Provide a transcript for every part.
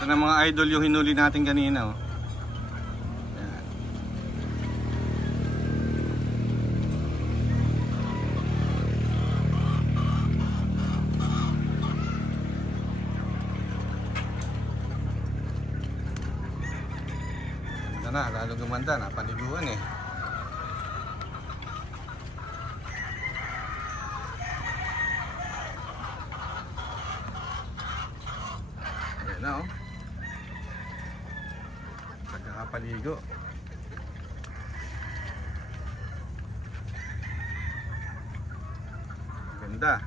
Ito na mga idol yung hinuli natin kanina, oh. Yan. Ganda na, lalo gumanda, napaliguan eh. Ayan na, oh. Paligo. Ganda.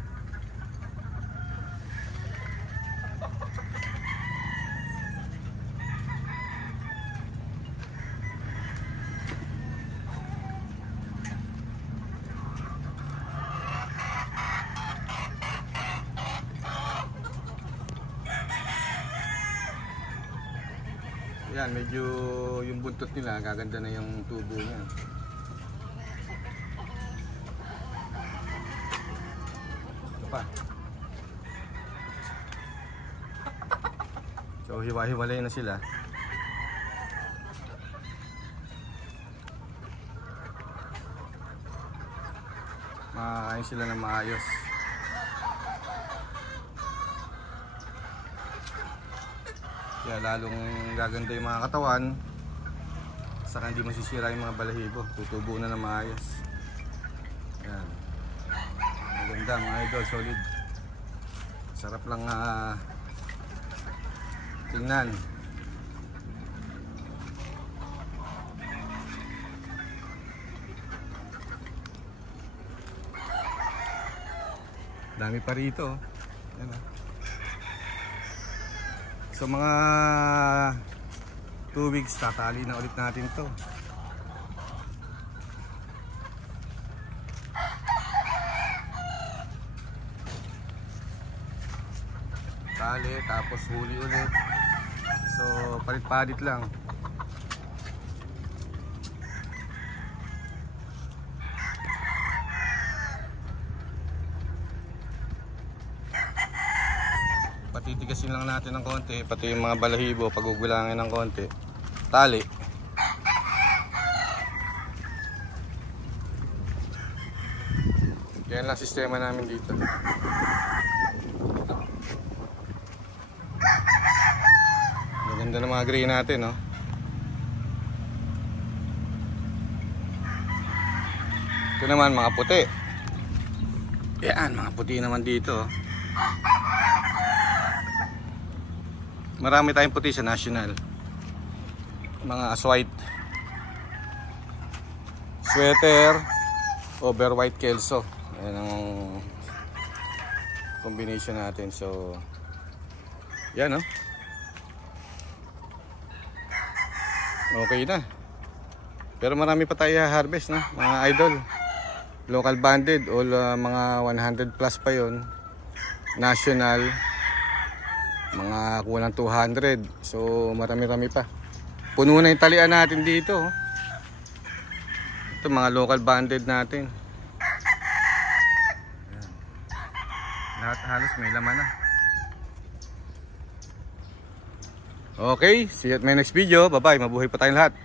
Yan, medyo yung buntot nila, gaganda na yung tubo niya. Ito pa. So, hiwa-hiwalay na sila. Makakain sila ng maayos. Kaya lalong gaganda yung mga katawan, saka hindi masisira yung mga balahibo, tutubo na maayos. Yan. Maganda mga idol, solid. Sarap lang tingnan. Dami pa rito. Yan. So mga 2 weeks tatali na ulit natin to. Tali tapos huli ulit. So palit-palit lang. Patitigasin lang natin ng konti, pati yung mga balahibo pagugulangin ng konti. Tali. Yan lang sistema namin dito. Maganda ng mga gray natin, no? Ito naman mga puti. Yan, mga puti naman dito. Marami tayong puti sa national. Mga white sweater over white kelso. Ayan ang combination natin. So yan, no? Okay na. Pero marami pa tayo harvest, no? Mga idol. Local banded, all mga 100 plus pa yon. National mga kulang 200. So marami-rami pa. Puno na yung talian natin dito. Ito mga local banded natin. Ayan. Lahat halos may laman na. Okay, see you at my next video. Bye bye, mabuhay pa tayong lahat.